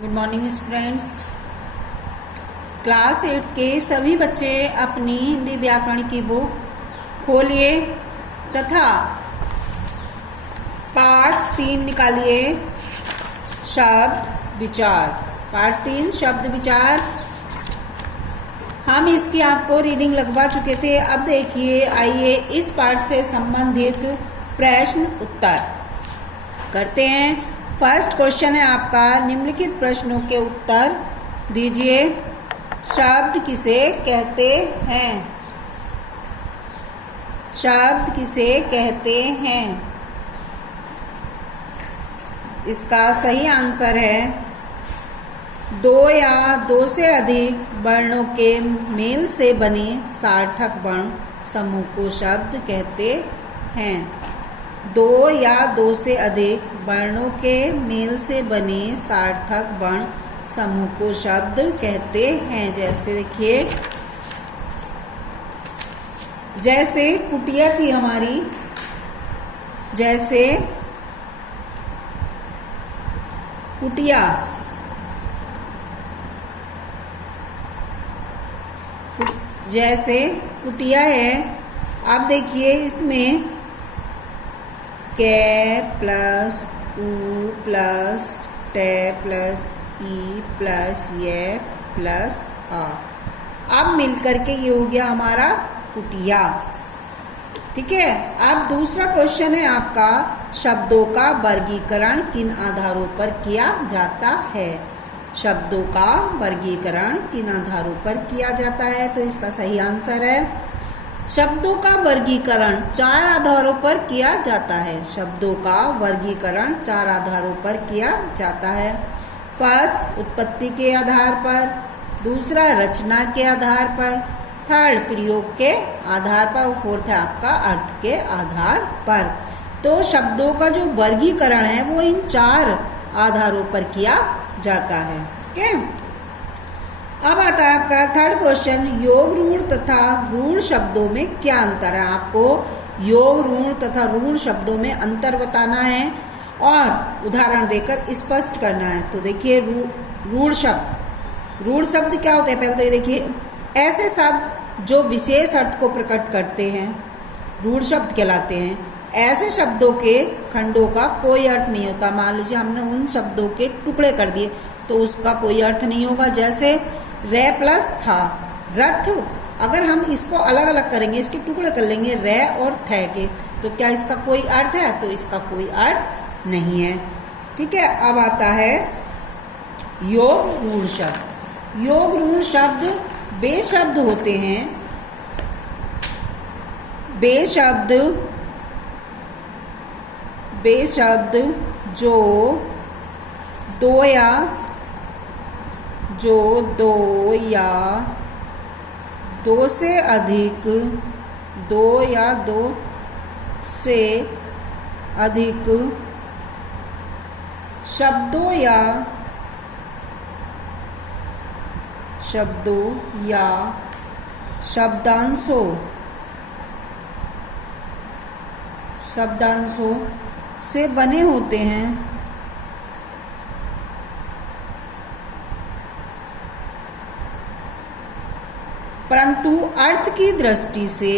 Good morning students. Class 8 के सभी बच्चे अपनी हिंदी व्याकरण की बुक खोलिए तथा पाठ 3 निकालिए, शब्द विचार। पाठ 3 शब्द विचार। हम इसकी आपको रीडिंग लगवा चुके थे। अब देखिए, आइए इस पाठ से संबंधित प्रश्न उत्तर करते हैं। फर्स्ट क्वेश्चन है आपका, निम्नलिखित प्रश्नों के उत्तर दीजिए। शब्द किसे कहते हैं? शब्द किसे कहते हैं? इसका सही आंसर है दो या दो से अधिक वर्णों के मेल से बने सार्थक वर्ण समूह को शब्द कहते हैं। दो या दो से अधिक वर्णों के मेल से बने सार्थक वर्ण समूह को शब्द कहते हैं। जैसे देखिए, जैसे कुटिया थी हमारी, जैसे कुटिया, जैसे कुटिया है। अब देखिए, इसमें के प्लस उ प्लस टे प्लस ई प्लस ये प्लस आ, अब मिलकर के ये हो गया हमारा कुटिया। ठीक है। अब दूसरा क्वेश्चन है आपका, शब्दों का वर्गीकरण किन आधारों पर किया जाता है? शब्दों का वर्गीकरण किन आधारों पर किया जाता है? तो इसका सही आंसर है, शब्दों का वर्गीकरण 4 आधारों पर किया जाता है। शब्दों का वर्गीकरण 4 आधारों पर किया जाता है। फर्स्ट, उत्पत्ति के आधार पर। दूसरा, रचना के आधार पर। थर्ड, प्रयोग के आधार पर। और फोर्थ है आपका अर्थ के आधार पर। तो शब्दों का जो वर्गीकरण है वो इन 4 आधारों पर किया जाता है। ठीक है। अब आता है आपका थर्ड क्वेश्चन, योग ऋण तथा ऋण शब्दों में क्या अंतर है? आपको योग ऋण तथा ऋण शब्दों में अंतर बताना है और उदाहरण देकर स्पष्ट करना है। तो देखिए, ऋण शब्द, ऋण शब्द क्या होते हैं? पहले तो ये देखिए, ऐसे शब्द जो विशेष अर्थ को प्रकट करते हैं ऋण शब्द कहलाते हैं। ऐसे शब्दों के खंडों का कोई अर्थ नहीं होता। मान लीजिए हमने उन शब्दों के टुकड़े कर दिए तो उसका कोई अर्थ नहीं होगा। जैसे रे प्लस था, रथ, अगर हम इसको अलग अलग करेंगे, इसके टुकड़े कर लेंगे रे और थे के, तो क्या इसका कोई अर्थ है? तो इसका कोई अर्थ नहीं है। ठीक है। अब आता है योग ऋण शब्द। योग ऋण शब्द वे शब्द होते हैं, वे शब्द जो दो या दो से अधिक, दो या दो से अधिक शब्दों या शब्दांशों से बने होते हैं। परंतु अर्थ की दृष्टि से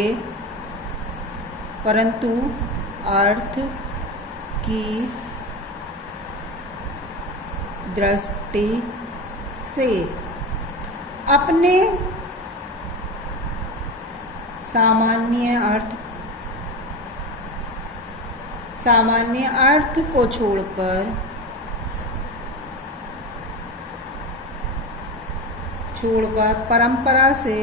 अपने सामान्य अर्थ को छोड़कर परंपरा से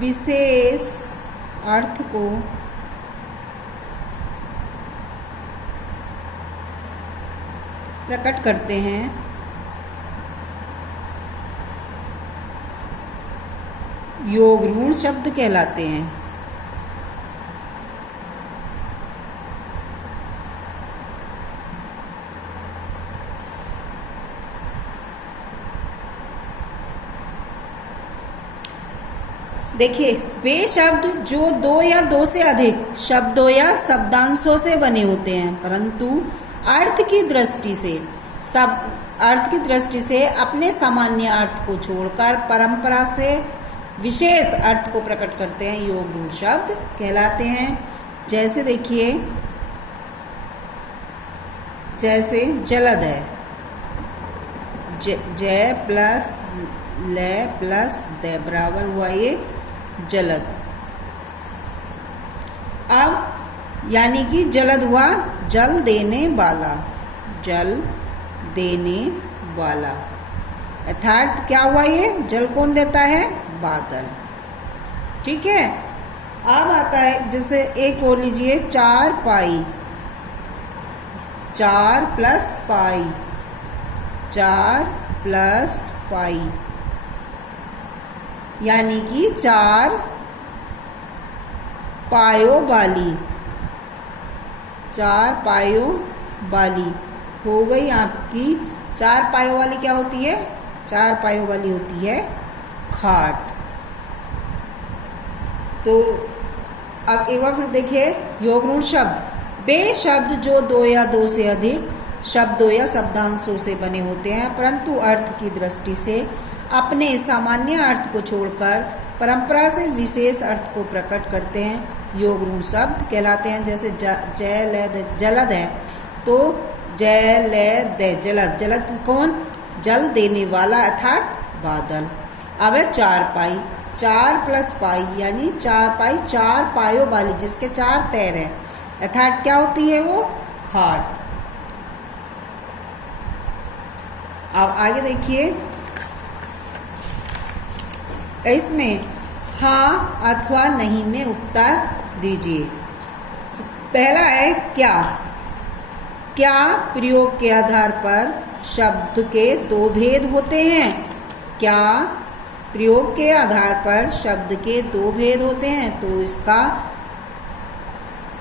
विशेष अर्थ को प्रकट करते हैं। योग ऋण शब्द कहलाते हैं। देखिए, वे शब्द जो दो या दो से अधिक शब्दों या शब्दांशों से बने होते हैं परंतु अर्थ की दृष्टि से अपने सामान्य अर्थ को छोड़कर परंपरा से विशेष अर्थ को प्रकट करते हैं, योग रूढ़ शब्द कहलाते हैं। जैसे देखिए, जैसे जलद है, जय प्लस ले प्लस दे बराबर हुआ ये जलद। अब यानी कि जलद हुआ जल देने वाला, जल देने वाला, अर्थात क्या हुआ, ये जल कौन देता है, बादल। ठीक है। अब आता है जैसे एक और लीजिए, चार पाई, चार प्लस पाई, चार प्लस पाई, यानी कि चार पायों वाली, चार पायों वाली हो गई आपकी। चार पायों वाली क्या होती है, चार पायों वाली होती है खाट। तो अब एक बार फिर देखिए, योग रूढ़ शब्द, वे शब्द जो दो या दो से अधिक शब्दों या शब्दांशों से बने होते हैं परंतु अर्थ की दृष्टि से अपने सामान्य अर्थ को छोड़कर परंपरा से विशेष अर्थ को प्रकट करते हैं, योग रूढ़ शब्द कहलाते हैं। जैसे जलद है, तो जय ले दे जलद, जलद कौन, जल देने वाला अर्थात बादल। अब है चार पाई, चार प्लस पाई यानी चार पाई, चार पायों वाली जिसके चार पैर हैं, अर्थात क्या होती है वो, खाट। अब आगे देखिए, इसमें हाँ अथवा नहीं में उत्तर दीजिए। पहला है क्या, क्या प्रयोग के आधार पर शब्द के दो भेद होते हैं, क्या प्रयोग के आधार पर शब्द के दो भेद होते हैं, तो इसका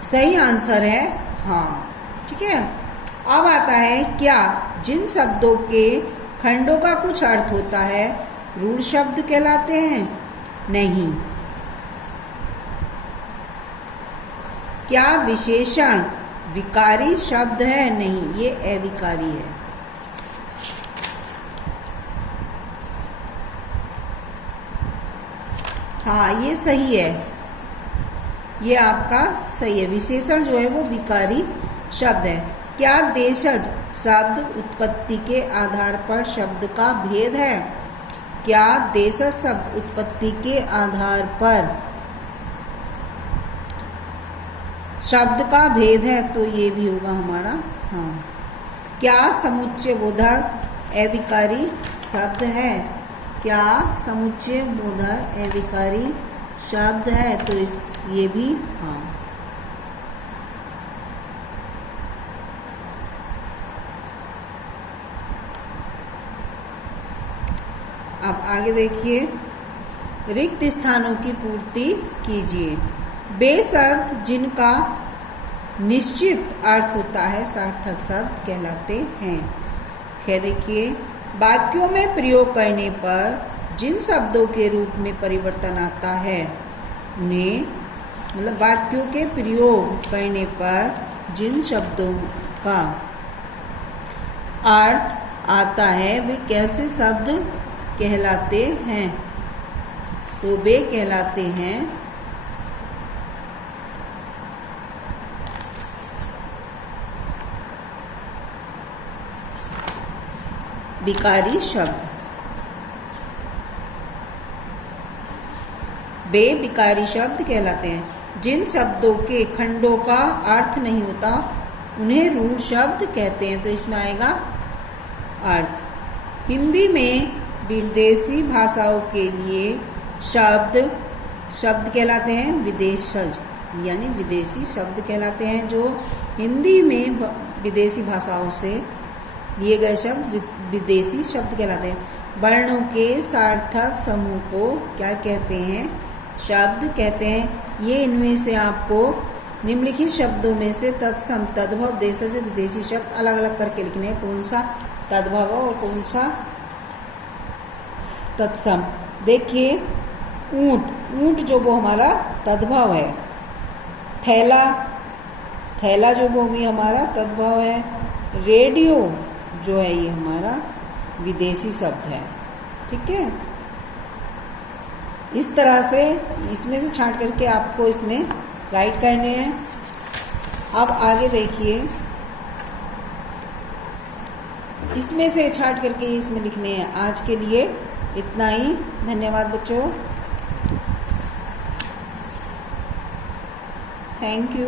सही आंसर है हाँ। ठीक है। अब आता है क्या जिन शब्दों के खंडों का कुछ अर्थ होता है रूढ़ शब्द कहलाते हैं, नहीं। क्या विशेषण विकारी शब्द है, नहीं, ये अविकारी है। हाँ ये सही है, ये आपका सही है, विशेषण जो है वो विकारी शब्द है। क्या देशज शब्द उत्पत्ति के आधार पर शब्द का भेद है, क्या देशज शब्द उत्पत्ति के आधार पर शब्द का भेद है, तो ये भी होगा हमारा हाँ। क्या समुच्चय बोधक अविकारी शब्द है, क्या समुच्चय बोधक अविकारी शब्द है, तो इस ये भी हाँ। अब आगे देखिए, रिक्त स्थानों की पूर्ति कीजिए। वे शब्द जिनका निश्चित अर्थ होता है सार्थक शब्द कहलाते हैं। क्या देखिए, वाक्यों में प्रयोग करने पर जिन शब्दों के रूप में परिवर्तन आता है उन्हें, मतलब वाक्यों के प्रयोग करने पर जिन शब्दों का अर्थ आता है वे कैसे शब्द कहलाते हैं, तो वे कहलाते हैं विकारी शब्द। वे विकारी शब्द कहलाते हैं। जिन शब्दों के खंडों का अर्थ नहीं होता उन्हें रूढ़ शब्द कहते हैं, तो इसमें आएगा अर्थ। हिंदी में विदेशी भाषाओं के लिए शब्द कहलाते हैं विदेशज, यानी विदेशी शब्द कहलाते हैं। जो हिंदी में विदेशी भाषाओं से लिए गए शब्द विदेशी शब्द कहलाते हैं। वर्णों के सार्थक समूह को क्या कहते हैं, शब्द कहते हैं। ये इनमें से आपको निम्नलिखित शब्दों में से तत्सम, तद्भव, देशज, विदेशी शब्द अलग अलग करके लिखने हैं, कौन सा तद्भव और कौन सा तत्सम। देखिए, ऊंट, ऊंट जो वो हमारा तद्भव है। थैला, थैला जो वो भी हमारा तद्भव है। रेडियो जो है ये हमारा विदेशी शब्द है। ठीक है, इस तरह से इसमें से छांट करके आपको इसमें राइट करने हैं। अब आगे देखिए, इसमें से छांट करके इसमें लिखने हैं। आज के लिए इतना ही। धन्यवाद बच्चों, थैंक यू।